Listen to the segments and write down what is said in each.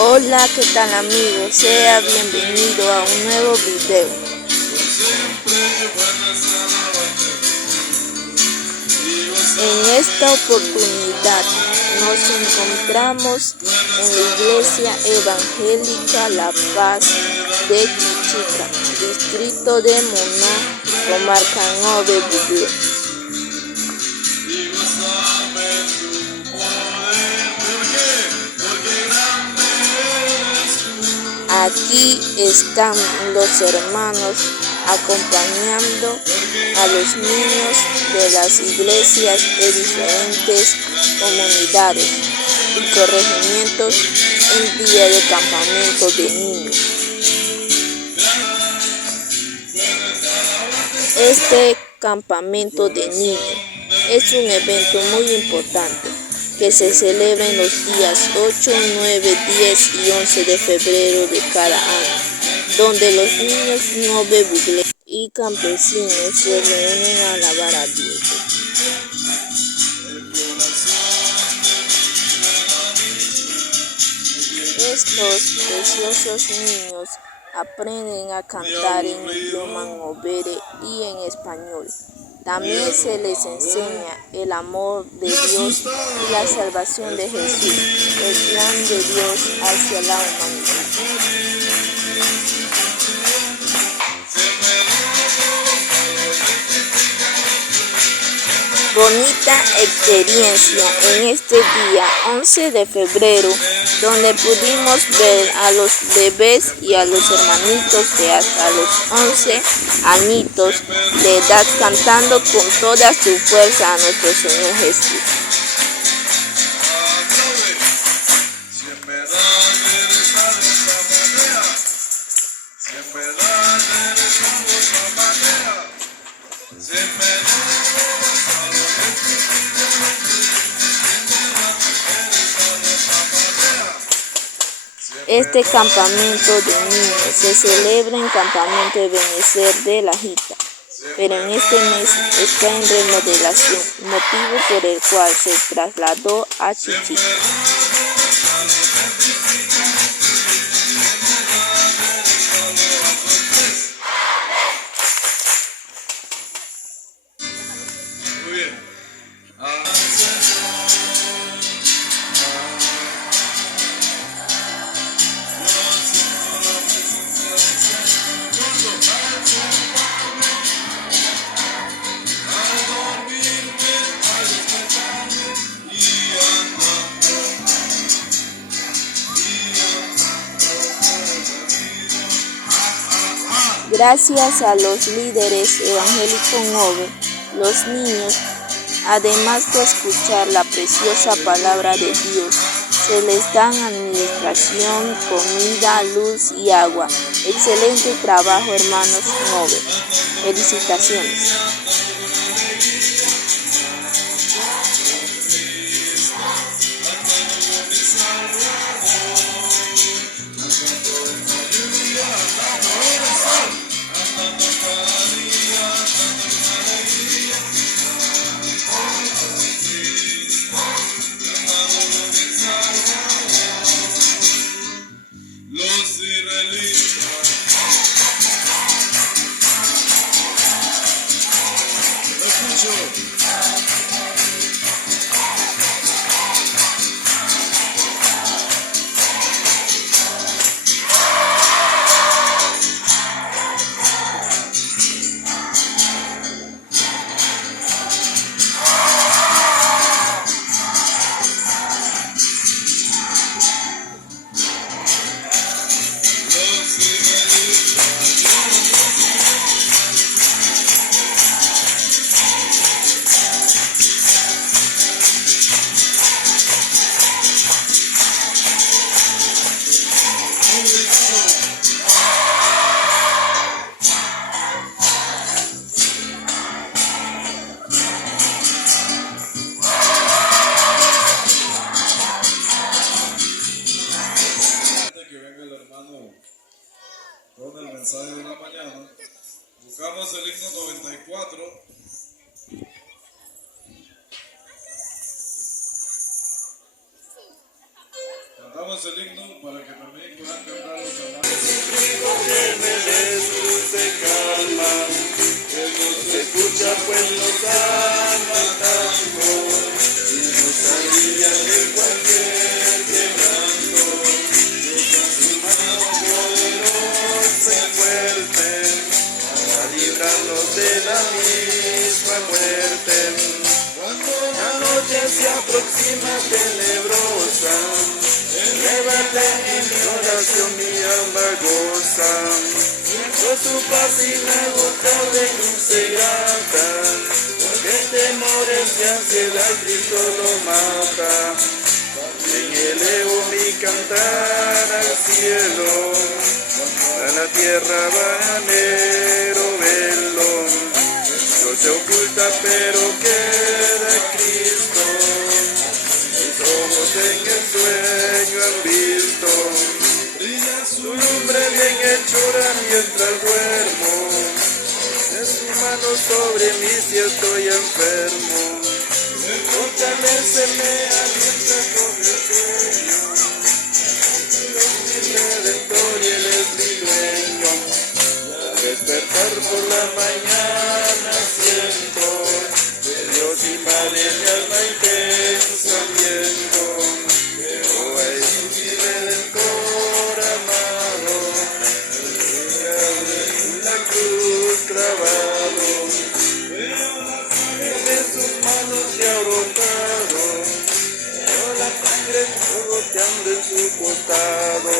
Hola, ¿qué tal amigos? Sea bienvenido a un nuevo video. En esta oportunidad nos encontramos en la Iglesia Evangélica La Paz de Chichica, distrito de Moná, comarca Nove Buglé. Aquí están los hermanos acompañando a los niños de las iglesias de diferentes comunidades y corregimientos en día de campamento de niños. Este campamento de niños es un evento muy importante que se celebra en los días 8, 9, 10 y 11 de febrero de cada año, donde los niños Nove Buglé y campesinos se reúnen a alabar a Dios. Estos preciosos niños aprenden a cantar en idioma Novere y en español. También se les enseña el amor de Dios y la salvación de Jesús, el plan de Dios hacia la humanidad. Bonita experiencia en este día 11 de febrero, donde pudimos ver a los bebés y a los hermanitos de hasta los 11 añitos de edad cantando con toda su fuerza a nuestro Señor Jesús. Este campamento de niños se celebra en Campamento de Benecer de La Jita, pero en este mes está en remodelación, motivo por el cual se trasladó a Chichica. Muy bien. Gracias a los líderes evangélicos Nove, los niños, además de escuchar la preciosa palabra de Dios, se les dan administración, comida, luz y agua. Excelente trabajo, hermanos Nove. Felicitaciones. Cantamos el himno para que también puedan cantar los hermanos. Se calma, Él nos escucha pues nos ama tanto y nos alivia de cualquier quebranto. Su mano poderosa y fuerte para librarnos de la misma muerte. Cuando la noche se aproxima tenebrosa, llévate en mi oración, mi alma goza. Siento su paz inagotable y dulce grata, porque temores y ansiedad Cristo lo mata. También elevo mi cantar al cielo, a la tierra bananero velo. No se oculta pero queda Cristo, mis ojos en el sueño han visto. Brilla su lumbre bien hechura mientras duermo, en su mano sobre mí si estoy enfermo. Fortalece, me alienta con el sueño, Dios mi redentor y Él es mi dueño. Al despertar por la mañana siento que Dios invade mi alma y pensamiento. Jehová es mi redentor amado, en la cruz clavado. Veo la sangre de sus manos ya brotado, veo la sangre goteando en su costado.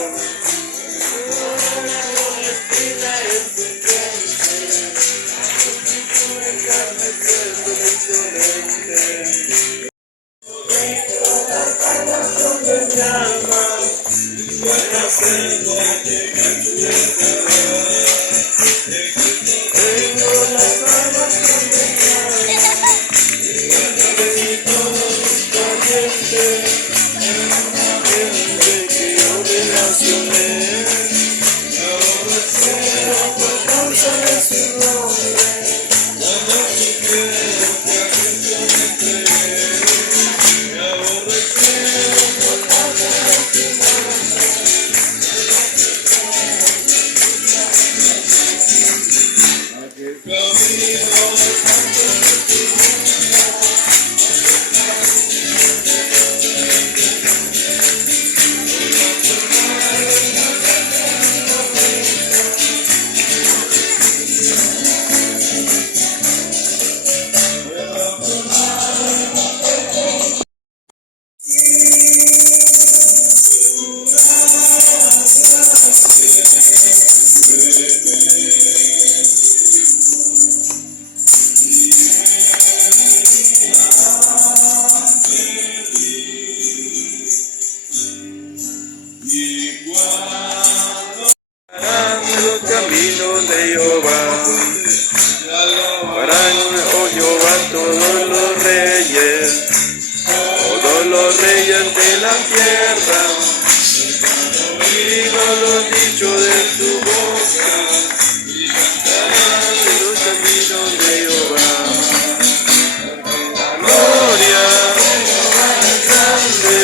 Con espina en su frente, su carne siendo excelente. La salvación de mi alma, buena senda que tengo la salvación de mi alma, y todos mis parientes, gente que yo relacioné. Por causa de su nombre, la noche quiero que a Cristo me entregué. Me aborrecieron por causa de su nombre. Aquel camino santo de tu los caminos de Jehová, harán, oh Jehová, todos los reyes de la tierra, digo los dichos de tu boca, cantarán de los caminos de Jehová. La gloria de Jehová es grande,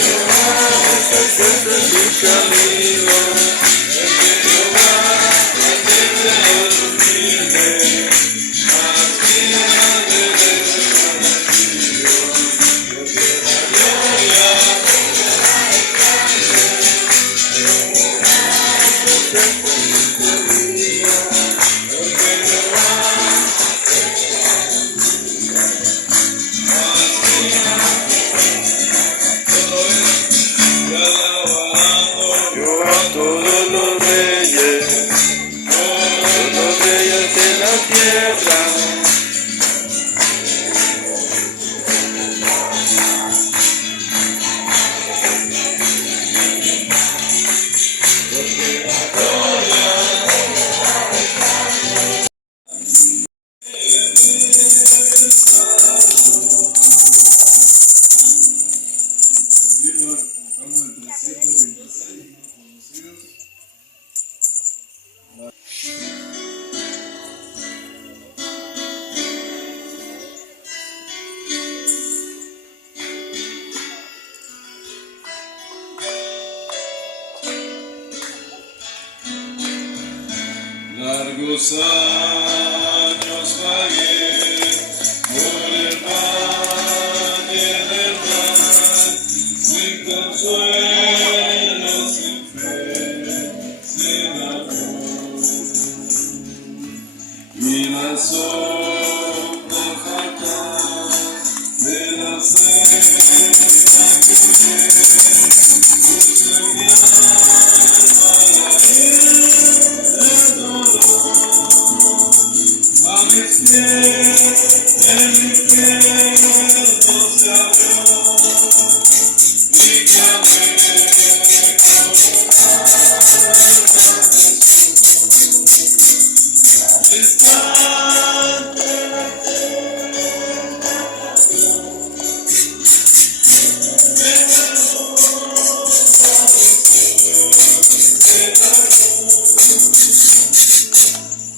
Jehová es en su camino. Thank you. Largos años vagué por el valle del mar, sin consuelo, sin fe, sin amor. Y la sombra fatal de la cena que puso en mi alma la el dolor. A mis pies el infierno se abrió y clamé con distante la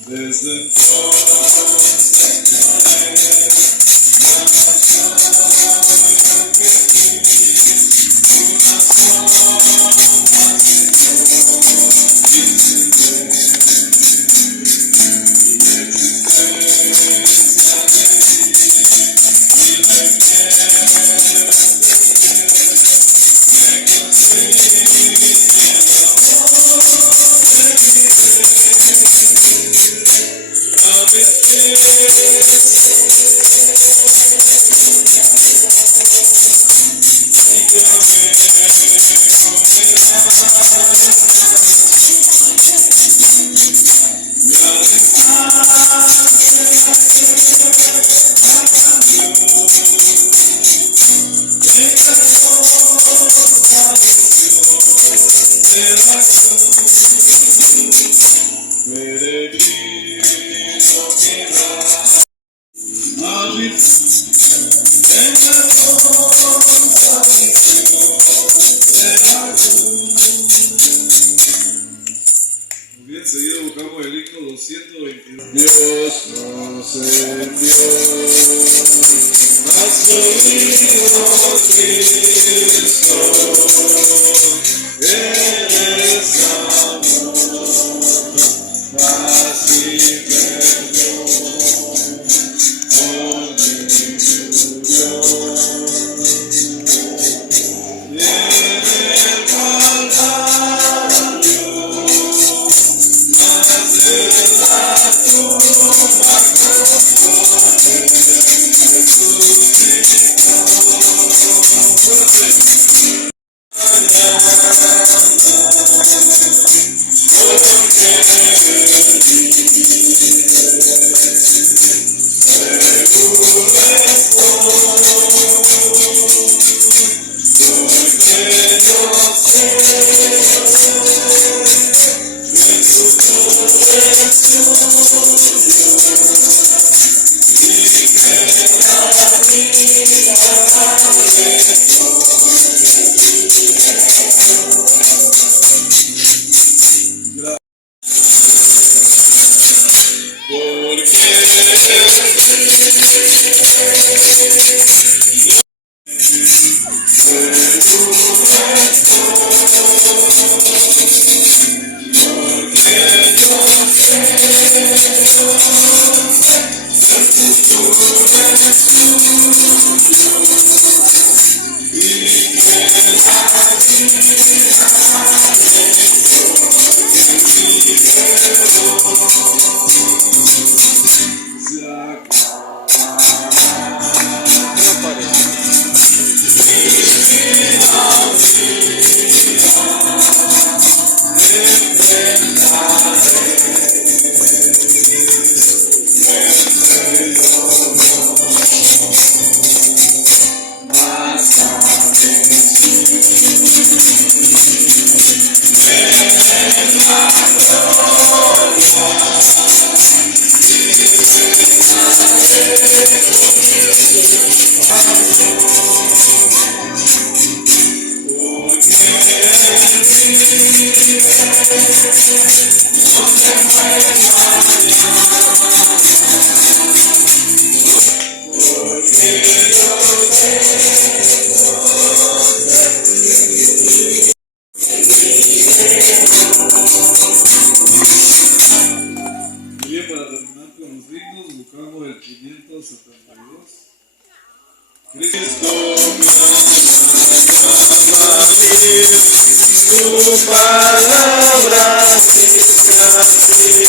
desde entonces lloré la pasión que fui, una sombra Señor, y sin ver mi existencia de ti, y me quieres me consigue el amor de mi a mis pies y clamé con el alma. La distancia la canción me cayó la visión de la cruz. Peregrino que va a vivir en la hermosa visión de la cruz. Muy bien, seguido buscamos el himno 222. Dios nos envió a su Hijo Cristo, Él es amor, paz y perdón, por mí murió. Y en el Calvario, más de la tumba con él resucitó. Cristo me ama, Tu palabra dice así,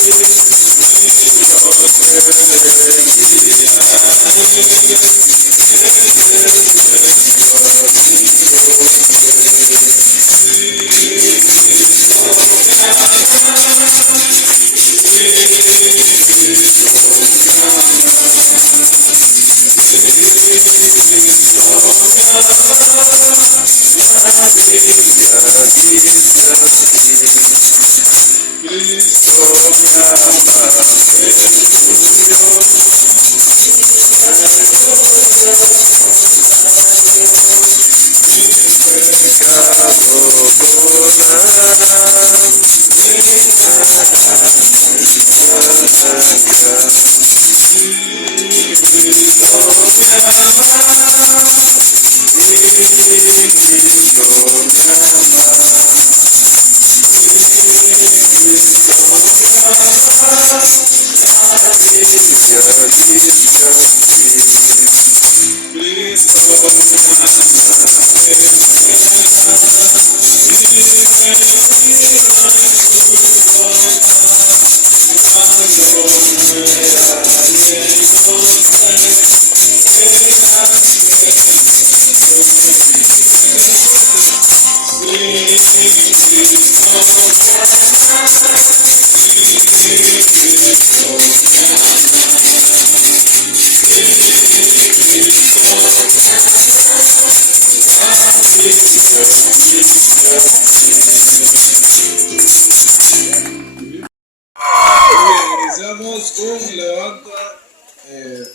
iniciamos con levanta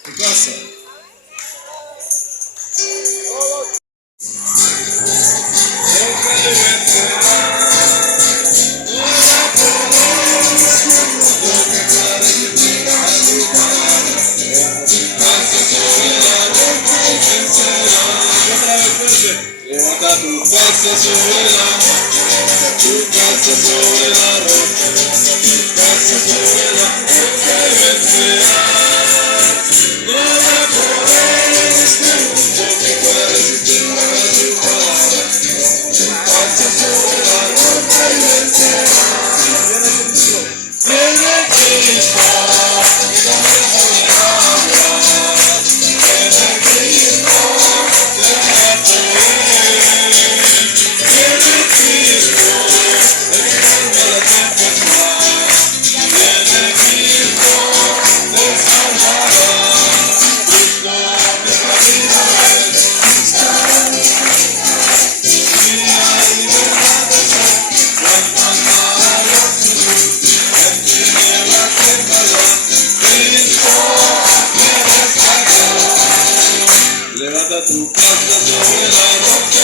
tu casa. Levanta tu casa sobre la roca, tu casa sobre la roca, tu casa sobre la roca vencerá. No habrá poder en este mundo que pueda resistir a tu palabra. Tu casa sobre la roca y vencerá. Viene Cristo, y no me habla. Viene Cristo, deja poder. Viene Cristo, el que calma la tempestad. Viene Cristo, te salvará. Cristo, nuestra vida es y la libertad de ser. Las palabras de luz, en tinieblas de maldad. Cristo me rescató. Levanta tu casa sobre la roca.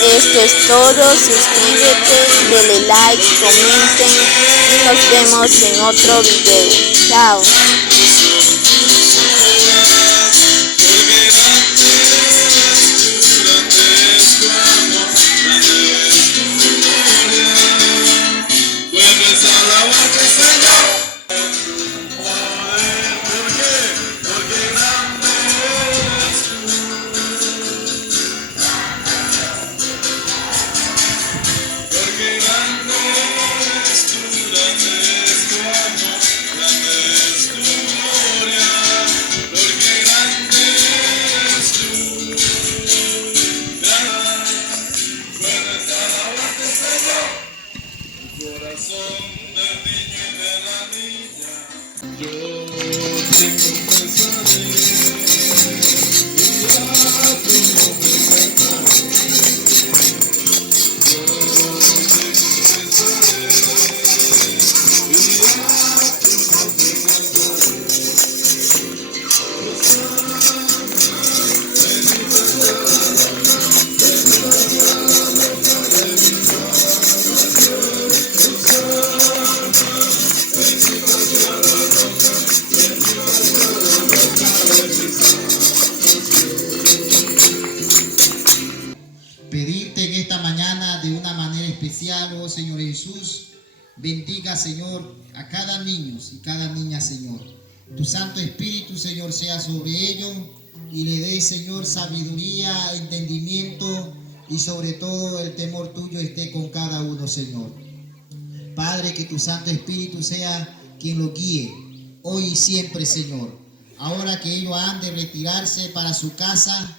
Esto es todo, suscríbete, dale like, comenten y nos vemos en otro video. Chao. Corazón del niño y de la niña, yo te confesaré, y a tu nombre cantaré. Yo te confesaré, y a tu nombre cantaré. Bendita sea la especial, oh Señor Jesús, bendiga, Señor, a cada niño y cada niña, Señor. Tu Santo Espíritu, Señor, sea sobre ellos y le dé, Señor, sabiduría, entendimiento y sobre todo el temor tuyo esté con cada uno, Señor. Padre, que tu Santo Espíritu sea quien lo guíe hoy y siempre, Señor. Ahora que ellos han de retirarse para su casa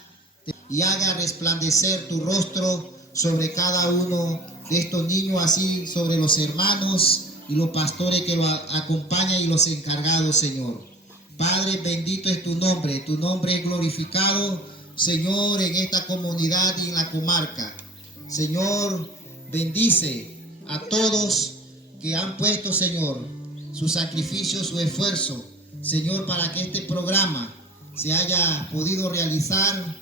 y haga resplandecer tu rostro sobre cada uno de estos niños, así sobre los hermanos y los pastores que lo acompañan y los encargados, Señor. Padre, bendito es tu nombre es glorificado, Señor, en esta comunidad y en la comarca. Señor, bendice a todos que han puesto, Señor, su sacrificio, su esfuerzo, Señor, para que este programa se haya podido realizar.